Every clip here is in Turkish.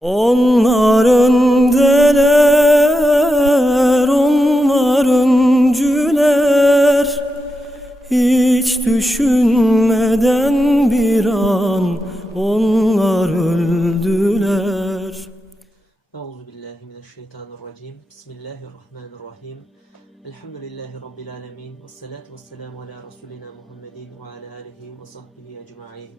Onlar öndeler, onlar öncüler Hiç düşünmeden bir an onlar öldüler Euzu billahi mineşşeytanirracim. Bismillahirrahmanirrahim. Elhamdülillahi rabbil alamin. Ves salatu vesselamu ala rasulina Muhammedin ve ala alihi ve sahbihi ecmaîn.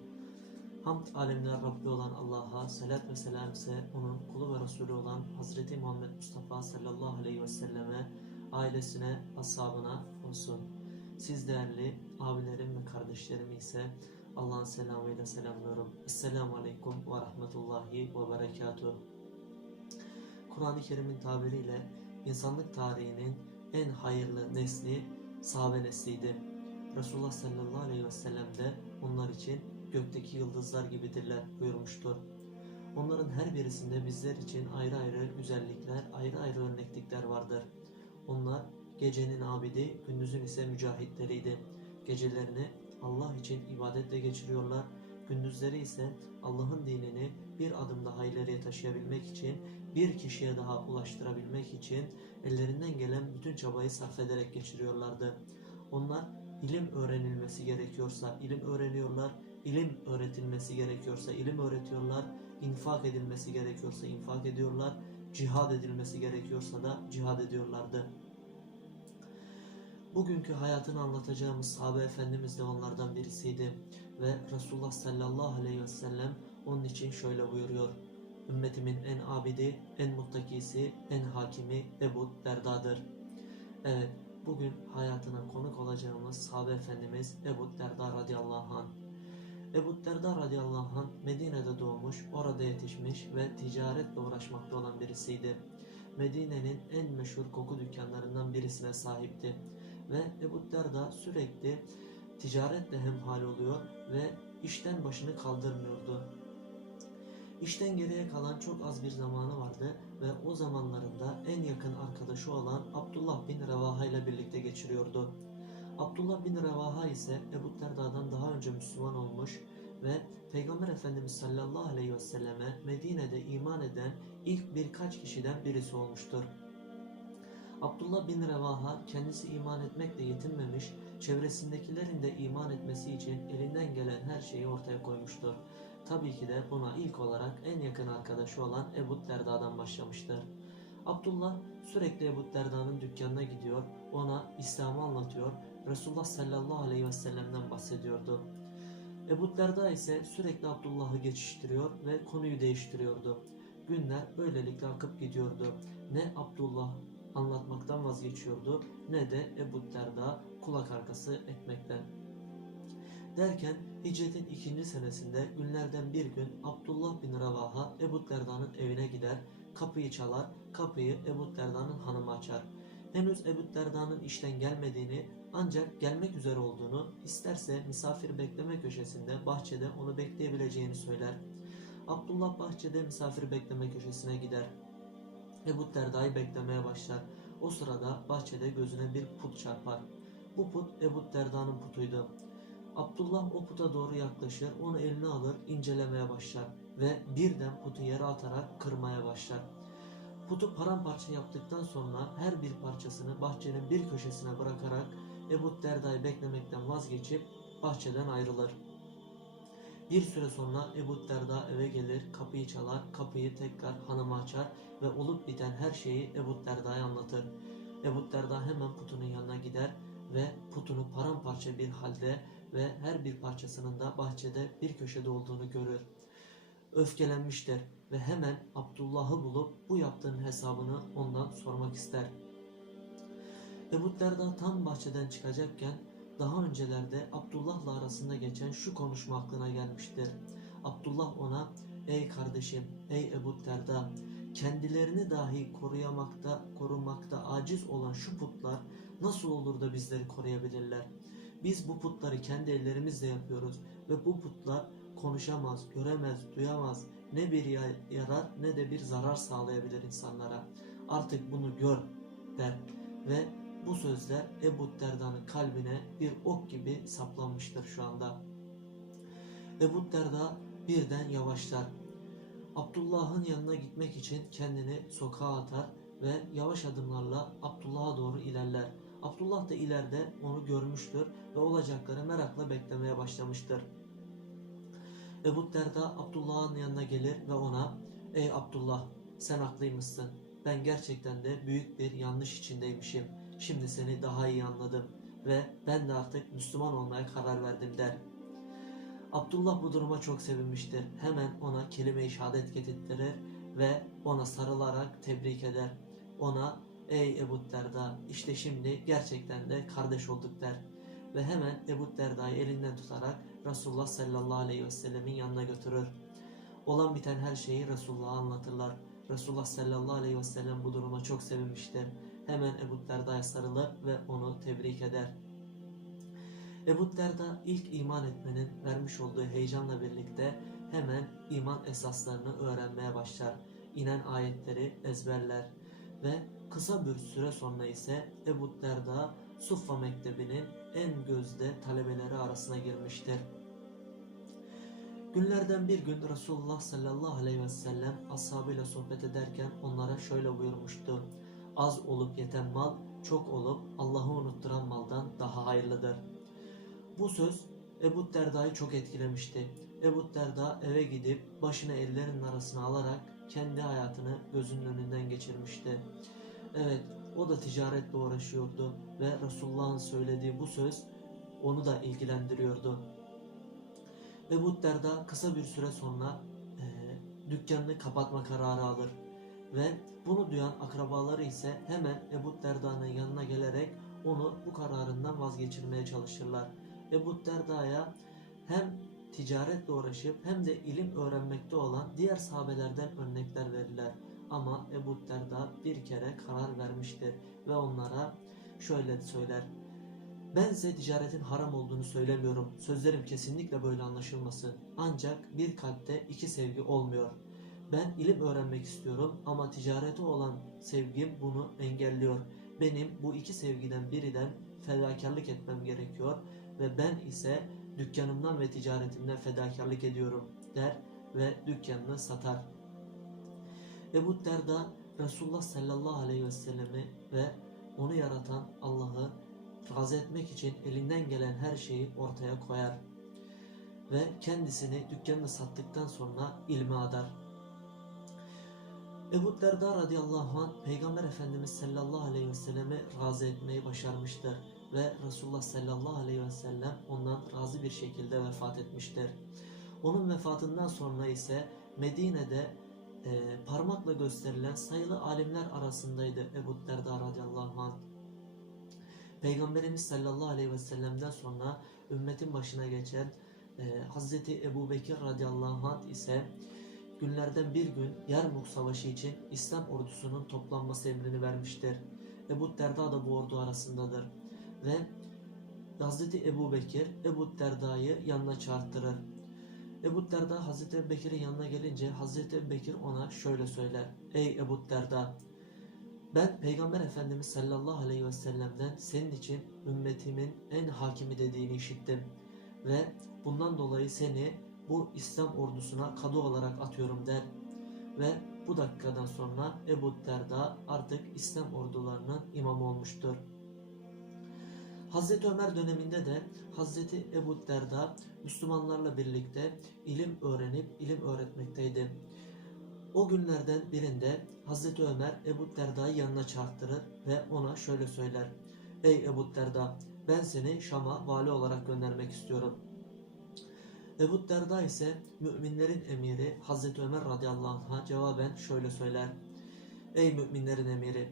Hamd alemler Rabbi olan Allah'a, salat ve selam ise onun kulu ve Resulü olan Hazreti Muhammed Mustafa sallallahu aleyhi ve selleme, ailesine, ashabına olsun. Siz değerli abilerim ve kardeşlerimi ise Allah'ın selamıyla selamlıyorum. Esselamu aleyküm ve rahmetullahi ve berekatuhu. Kur'an-ı Kerim'in tabiriyle insanlık tarihinin en hayırlı nesli sahabe nesliydi. Resulullah sallallahu aleyhi ve sellem de onlar için gökteki yıldızlar gibidirler buyurmuştur. Onların her birisinde bizler için ayrı ayrı güzellikler, ayrı ayrı örneklikler vardır. Onlar gecenin abidi, gündüzün ise mücahitleriydi. Gecelerini Allah için ibadetle geçiriyorlar, gündüzleri ise Allah'ın dinini bir adım daha ileriye taşıyabilmek için, bir kişiye daha ulaştırabilmek için ellerinden gelen bütün çabayı sarf ederek geçiriyorlardı. Onlar ilim öğrenilmesi gerekiyorsa ilim öğreniyorlar, ilim öğretilmesi gerekiyorsa ilim öğretiyorlar, infak edilmesi gerekiyorsa infak ediyorlar, cihad edilmesi gerekiyorsa da cihad ediyorlardı. Bugünkü hayatını anlatacağımız sahabe efendimiz de onlardan birisiydi ve Resulullah sallallahu aleyhi ve sellem onun için şöyle buyuruyor. Ümmetimin en abidi, en muttakisi, en hakimi Ebu Derda'dır. Evet, bugün hayatına konuk olacağımız sahabe efendimiz Ebu Derda radıyallahu anh. Ebu Derda radıyallahu anh Medine'de doğmuş, orada yetişmiş ve ticaretle uğraşmakta olan birisiydi. Medine'nin en meşhur koku dükkanlarından birisine sahipti. Ve Ebu Derda sürekli ticaretle hemhal oluyor ve işten başını kaldırmıyordu. İşten geriye kalan çok az bir zamanı vardı ve o zamanlarında en yakın arkadaşı olan Abdullah bin Revaha ile birlikte geçiriyordu. Abdullah bin Revaha ise Ebu Derda'dan daha önce Müslüman olmuş ve Peygamber Efendimiz sallallahu aleyhi ve selleme Medine'de iman eden ilk birkaç kişiden birisi olmuştur. Abdullah bin Revaha kendisi iman etmekle yetinmemiş, çevresindekilerin de iman etmesi için elinden gelen her şeyi ortaya koymuştur. Tabii ki de buna ilk olarak en yakın arkadaşı olan Ebu Derda'dan başlamıştır. Abdullah sürekli Ebu Derda'nın dükkanına gidiyor, ona İslam'ı anlatıyor, Resulullah sallallahu aleyhi ve sellem'den bahsediyordu. Ebu Derda ise sürekli Abdullah'ı geçiştiriyor ve konuyu değiştiriyordu. Günler böylelikle akıp gidiyordu. Ne Abdullah anlatmaktan vazgeçiyordu ne de Ebu Derda kulak arkası etmekten. Derken hicretin ikinci senesinde günlerden bir gün Abdullah bin Ravaha Ebu Derda'nın evine gider, kapıyı çalar, kapıyı Ebu Derda'nın hanımı açar. Henüz Ebu Derda'nın işten gelmediğini ancak gelmek üzere olduğunu, isterse misafir bekleme köşesinde bahçede onu bekleyebileceğini söyler. Abdullah bahçede misafir bekleme köşesine gider. Ebu Derda'yı beklemeye başlar. O sırada bahçede gözüne bir put çarpar. Bu put Ebu Derda'nın putuydu. Abdullah o puta doğru yaklaşır, onu eline alır, incelemeye başlar ve birden putu yere atarak kırmaya başlar. Putu paramparça yaptıktan sonra her bir parçasını bahçenin bir köşesine bırakarak Ebu Derda'yı beklemekten vazgeçip bahçeden ayrılır. Bir süre sonra Ebu Derda eve gelir, kapıyı çalar, kapıyı tekrar hanıma açar ve olup biten her şeyi Ebu Derda'ya anlatır. Ebu Derda hemen putunun yanına gider ve putunu paramparça bir halde ve her bir parçasının da bahçede bir köşede olduğunu görür. Öfkelenmiştir ve hemen Abdullah'ı bulup bu yaptığın hesabını ondan sormak ister. Ebu Derda tam bahçeden çıkacakken daha öncelerde Abdullah'la arasında geçen şu konuşma aklına gelmiştir. Abdullah ona ey kardeşim ey Ebu Derda kendilerini dahi koruyamakta korumakta aciz olan şu putlar nasıl olur da bizleri koruyabilirler? Biz bu putları kendi ellerimizle yapıyoruz ve bu putlar konuşamaz, göremez, duyamaz, ne bir yarar ne de bir zarar sağlayabilir insanlara. Artık bunu gör der ve bu sözler Ebu Derda'nın kalbine bir ok gibi saplanmıştır şu anda. Ebu Derda birden yavaşlar. Abdullah'ın yanına gitmek için kendini sokağa atar ve yavaş adımlarla Abdullah'a doğru ilerler. Abdullah da ileride onu görmüştür ve olacakları merakla beklemeye başlamıştır. Ebu Derda Abdullah'ın yanına gelir ve ona Ey Abdullah sen haklıymışsın. Ben gerçekten de büyük bir yanlış içindeymişim. Şimdi seni daha iyi anladım ve ben de artık Müslüman olmaya karar verdim der. Abdullah bu duruma çok sevinmiştir. Hemen ona kelime-i şehadet getirtirir ve ona sarılarak tebrik eder. Ona ey Ebu Derda işte şimdi gerçekten de kardeş olduk der. Ve hemen Ebu Derda'yı elinden tutarak Resulullah sallallahu aleyhi ve sellemin yanına götürür. Olan biten her şeyi Resulullah'a anlatırlar. Resulullah sallallahu aleyhi ve sellem bu duruma çok sevinmiştir. Hemen Ebu Derda'ya sarılır ve onu tebrik eder. Ebu Derda ilk iman etmenin vermiş olduğu heyecanla birlikte hemen iman esaslarını öğrenmeye başlar. İnen ayetleri ezberler ve kısa bir süre sonra ise Ebu Derda Suffa Mektebi'nin en gözde talebeleri arasına girmiştir. Günlerden bir gün Resulullah sallallahu aleyhi ve sellem ashabıyla sohbet ederken onlara şöyle buyurmuştu. Az olup yeten mal, çok olup Allah'ı unutturan maldan daha hayırlıdır. Bu söz Ebu Derda'yı çok etkilemişti. Ebu Derda eve gidip başını ellerinin arasına alarak kendi hayatını gözünün önünden geçirmişti. Evet, o da ticaretle uğraşıyordu ve Resulullah'ın söylediği bu söz onu da ilgilendiriyordu. Ebu Derda kısa bir süre sonra e, dükkanını kapatma kararı alır ve bunu duyan akrabaları ise hemen Ebu Derda'nın yanına gelerek onu bu kararından vazgeçirmeye çalışırlar. Ebu Derda'ya hem ticaretle uğraşıp hem de ilim öğrenmekte olan diğer sahabelerden örnekler verirler. Ama Ebu Derda bir kere karar vermiştir ve onlara şöyle söyler. Ben size ticaretin haram olduğunu söylemiyorum. Sözlerim kesinlikle böyle anlaşılmasın. Ancak bir kalpte iki sevgi olmuyor. Ben ilim öğrenmek istiyorum ama ticarete olan sevgim bunu engelliyor. Benim bu iki sevgiden birinden fedakarlık etmem gerekiyor ve ben ise dükkanımdan ve ticaretimden fedakarlık ediyorum der ve dükkanını satar. Ebu Derda Resulullah sallallahu aleyhi ve sellemi ve onu yaratan Allah'ı razı etmek için elinden gelen her şeyi ortaya koyar ve kendisini dükkanını sattıktan sonra ilme adar. Ebu Derda radıyallahu anh Peygamber Efendimiz sallallahu aleyhi ve selleme razı etmeyi başarmıştır ve Resulullah sallallahu aleyhi ve sellem ondan razı bir şekilde vefat etmiştir. Onun vefatından sonra ise Medine'de e, parmakla gösterilen sayılı alimler arasındaydı Ebu Derda radıyallahu anh. Peygamberimiz sallallahu aleyhi ve sellem'den sonra ümmetin başına geçen e, Hazreti Ebu Bekir radıyallahu anh ise günlerden bir gün Yermuk Savaşı için İslam ordusunun toplanması emrini vermiştir. Ebu Derda da bu ordu arasındadır ve Hazreti Ebu Bekir Ebu Derda'yı yanına çağırtırır. Ebu Derda Hazreti Ebu Bekir'in yanına gelince Hazreti Ebu Bekir ona şöyle söyler. Ey Ebu Derda ben Peygamber Efendimiz sallallahu aleyhi ve sellem'den senin için ümmetimin en hakimi dediğini işittim. Ve bundan dolayı seni bu İslam ordusuna kadı olarak atıyorum der. Ve bu dakikadan sonra Ebu Derda artık İslam ordularının imamı olmuştur. Hazreti Ömer döneminde de Hazreti Ebu Derda Müslümanlarla birlikte ilim öğrenip ilim öğretmekteydi. O günlerden birinde Hazreti Ömer Ebu Derda'yı yanına çağırtırır ve ona şöyle söyler. Ey Ebu Derda ben seni Şam'a vali olarak göndermek istiyorum. Ebu Derda ise müminlerin emiri Hazreti Ömer radıyallahu anh'a cevaben şöyle söyler. Ey müminlerin emiri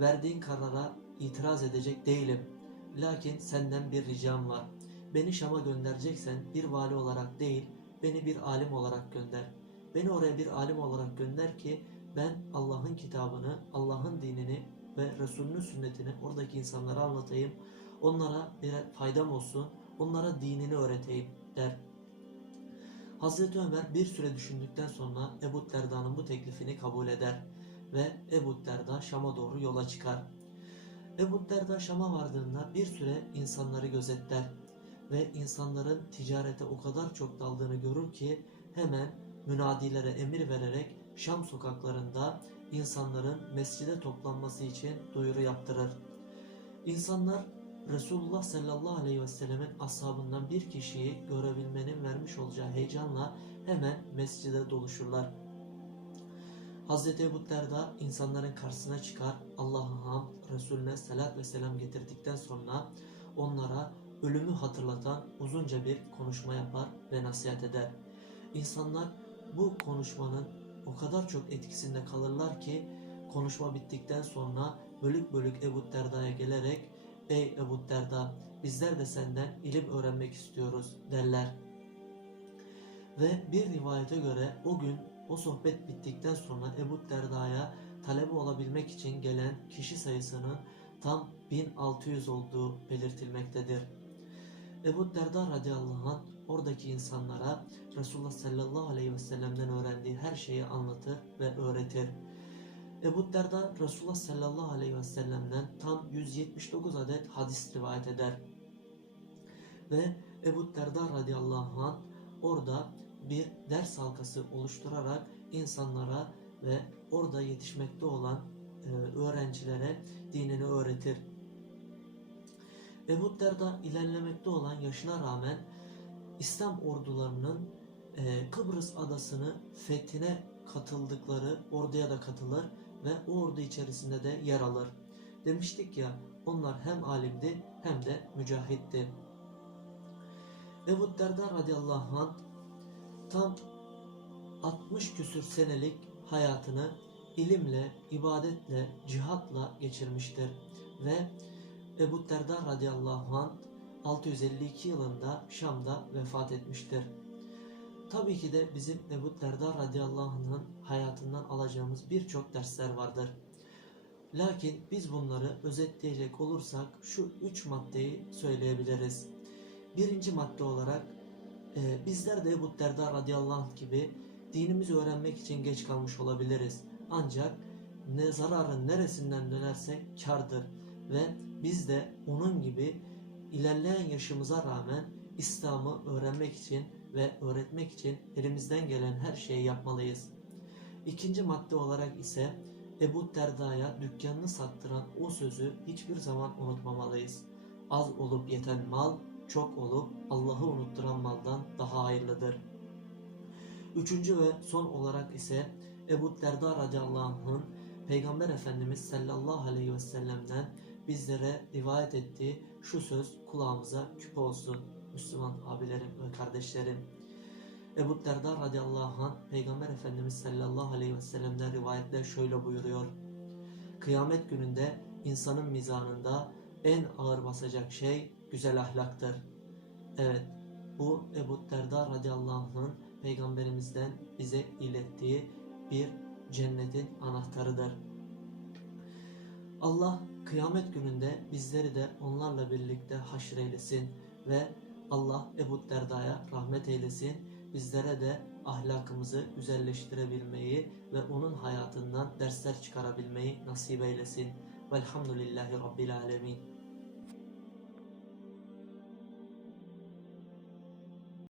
verdiğin karara itiraz edecek değilim. Lakin senden bir ricam var. Beni Şam'a göndereceksen bir vali olarak değil beni bir alim olarak gönder. Beni oraya bir alim olarak gönder ki ben Allah'ın kitabını, Allah'ın dinini ve Resulünün sünnetini oradaki insanlara anlatayım. Onlara bir faydam olsun, onlara dinini öğreteyim der. Hazreti Ömer bir süre düşündükten sonra Ebu Derda'nın bu teklifini kabul eder ve Ebu Derda Şam'a doğru yola çıkar. Ebu Derda Şam'a vardığında bir süre insanları gözetler ve insanların ticarete o kadar çok daldığını görür ki hemen münadilere emir vererek Şam sokaklarında insanların mescide toplanması için duyuru yaptırır. İnsanlar Resulullah sallallahu aleyhi ve sellemin ashabından bir kişiyi görebilmenin vermiş olacağı heyecanla hemen mescide doluşurlar. Hazreti Ebu Derda insanların karşısına çıkar, Allah'a hamd, Resulüne selat ve selam getirdikten sonra onlara ölümü hatırlatan uzunca bir konuşma yapar ve nasihat eder. İnsanlar bu konuşmanın o kadar çok etkisinde kalırlar ki konuşma bittikten sonra bölük bölük Ebu Derda'ya gelerek Ey Ebu Derda bizler de senden ilim öğrenmek istiyoruz derler. Ve bir rivayete göre o gün o sohbet bittikten sonra Ebu Derda'ya talebe olabilmek için gelen kişi sayısının tam 1600 olduğu belirtilmektedir. Ebu Derda radıyallahu anh oradaki insanlara Resulullah sallallahu aleyhi ve sellem'den öğrendiği her şeyi anlatır ve öğretir. Ebu Derda Resulullah sallallahu aleyhi ve sellem'den tam 179 adet hadis rivayet eder. Ve Ebu Derda radıyallahu anh orada bir ders halkası oluşturarak insanlara ve orada yetişmekte olan e, öğrencilere dinini öğretir. Ebu Derda ilerlemekte olan yaşına rağmen İslam ordularının e, Kıbrıs adasını fethine katıldıkları orduya da katılır ve o ordu içerisinde de yer alır. Demiştik ya onlar hem alimdi hem de mücahitti. Ebu Derda radıyallahu anh tam 60 küsür senelik hayatını ilimle, ibadetle, cihatla geçirmiştir. Ve Ebu Derda radıyallahu anh 652 yılında Şam'da vefat etmiştir. Tabii ki de bizim Ebu Derda radıyallahu anh'ın hayatından alacağımız birçok dersler vardır. Lakin biz bunları özetleyecek olursak şu üç maddeyi söyleyebiliriz. Birinci madde olarak e, bizler de Ebu Derda radıyallahu anh gibi dinimizi öğrenmek için geç kalmış olabiliriz. Ancak ne zararın neresinden dönersek kardır ve biz de onun gibi ilerleyen yaşımıza rağmen İslam'ı öğrenmek için ve öğretmek için elimizden gelen her şeyi yapmalıyız. İkinci madde olarak ise Ebu Derda'ya dükkanını sattıran o sözü hiçbir zaman unutmamalıyız. Az olup yeten mal, çok olup Allah'ı unutturan maldan daha hayırlıdır. Üçüncü ve son olarak ise Ebu Derda radıyallahu anh'ın Peygamber Efendimiz sallallahu aleyhi ve sellem'den bizlere rivayet ettiği şu söz kulağımıza küpe olsun Müslüman abilerim ve kardeşlerim. Ebu Derda radıyallahu anh Peygamber Efendimiz sallallahu aleyhi ve sellem'den rivayetle şöyle buyuruyor. Kıyamet gününde insanın mizanında en ağır basacak şey güzel ahlaktır. Evet bu Ebu Derda radıyallahu anh'ın peygamberimizden bize ilettiği bir cennetin anahtarıdır. Allah kıyamet gününde bizleri de onlarla birlikte haşreylesin ve Allah Ebu Derda'ya rahmet eylesin. Bizlere de ahlakımızı güzelleştirebilmeyi ve onun hayatından dersler çıkarabilmeyi nasip eylesin. Velhamdülillahi Rabbil Alemin.